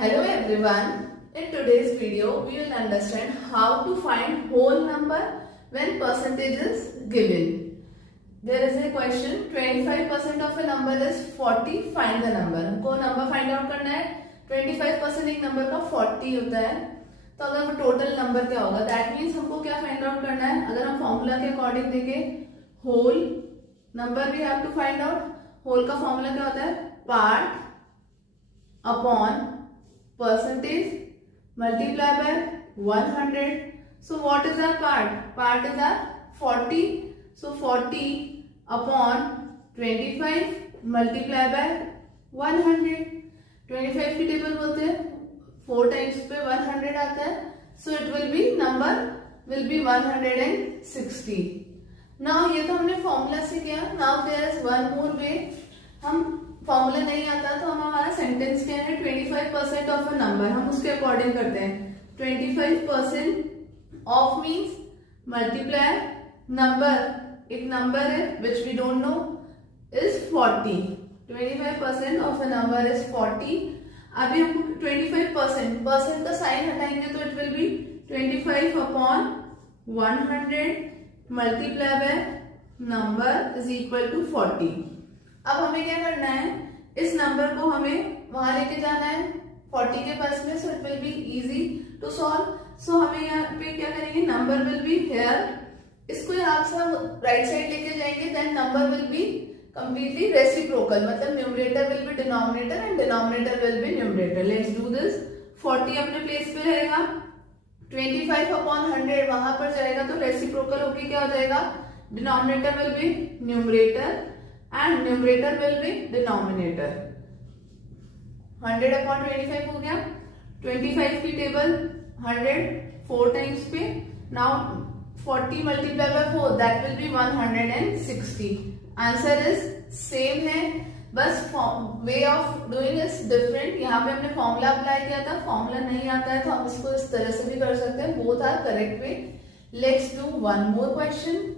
Hello everyone. In today's video, we will understand how to find whole number when percentage is given. There is a question, 25% of a number is 40, find the number. हमको number find out करना है, 25% एक number का 40 होता है, तो अगर वो total number क्या होगा? That means हमको क्या find out करना है? अगर हम formula के according देखें, whole number we have to find out. whole का formula क्या होता है? part upon percentage multiply by 100. So what is our part? Part is our 40. So 40 upon 25 multiply by 100. 25 की टेबल बोलते हैं 4 टाइम्स पे 100 आता है. So it will be number will be 160. Now ये तो हमने फॉर्मूला से किया. Now there is one more way. हम फॉर्मूला नहीं आता तो हम हमारा सेंटेंस क्या है 25% ऑफ अ नंबर हम उसके अकॉर्डिंग करते हैं. 25% ऑफ मीन्स मल्टीप्लाई नंबर एक नंबर है which we don't know is 40. 25% of a number is 40. अभी हमको 25% परसेंट का साइन हटाएंगे तो it will be 25 upon 100 multiply by number is equal to 40. अब हमें क्या करना है, इस नंबर को हमें वहां लेके जाना है 40 के पास में. So it will be easy to solve. So हमें यहाँ पे क्या करेंगे, नंबर विल बी हियर. इसको यहाँ से हम राइट साइड लेके जाएंगे. Then number will be completely reciprocal, मतलब numerator will be denominator and denominator will be numerator. Let's do this. 40 अपने प्लेस पे रहेगा, 25 अपॉन 100 वहां पर जाएगा तो रेसिप्रोकल होके क्या हो जाएगा, denominator will be numerator and numerator will be denominator. 100 upon 25 हो गया. 25 की टेबल 100 4 टाइम्स पे. Now 40 multiplied by 4 that will be 160. Answer is same है, बस way of doing is different. यहाँ पे हमने फॉर्मूला अप्लाई किया था, फॉर्मूला नहीं आता है तो हम इसको इस तरह से भी कर सकते हैं. Both are correct way. Let's do one more question.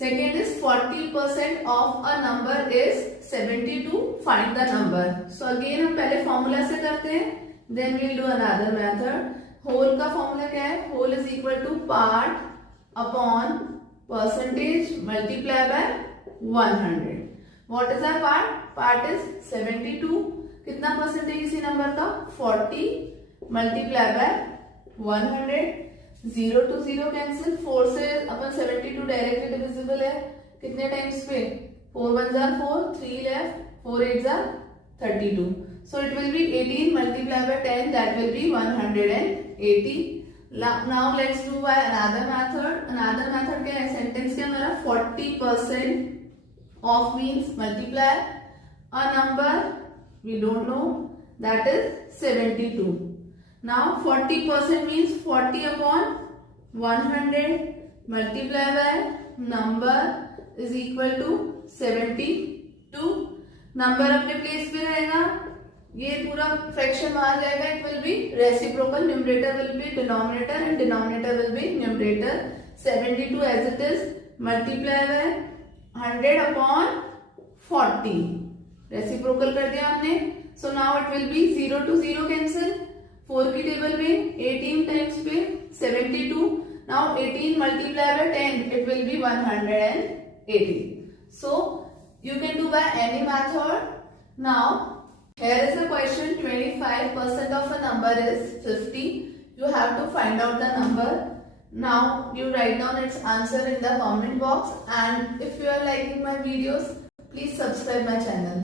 Second is 40% of a number is 72. Find the number. So again हम पहले फॉर्मूला से करते हैं, then we'll do another method. Whole का फॉर्मूला क्या है? Whole is equal to part upon percentage multiply by 100. What is our part? Part is 72. कितना परसेंटेज इसी नंबर का? 40 multiply by 100. 0 to 0 cancel. 4 से अपन 72 डायरेक्टली डिविजिबल है कितने टाइम्स पे? 4 1 जा 4, 3 लेफ्ट, 4 8 जा 32. So it will be 18 multiply by 10 that will be 180. Now let's do by another method. Another method क्या है, सेंटेंस के अंदर 40% of means multiply a number we don't know that is 72. Now 40% means 40 upon 100 multiply by number is equal to 72. Number अपने place पे रहेगा, ये पूरा fraction बाहर जाएगा. It will be reciprocal. Numerator will be denominator and denominator will be numerator. 72 as it is multiply by 100 upon 40. Reciprocal कर दिया हमने. So now it will be 0 to 0 cancel. 4 की टेबल में 18 टाइम्स पे 72. Now 18 multiply by 10 it will be 180. So you can do by any method. Now here is a question. 25% of a number is 50. You have to find out the number. Now you write down its answer in the comment box, and if you are liking my videos, please subscribe my channel.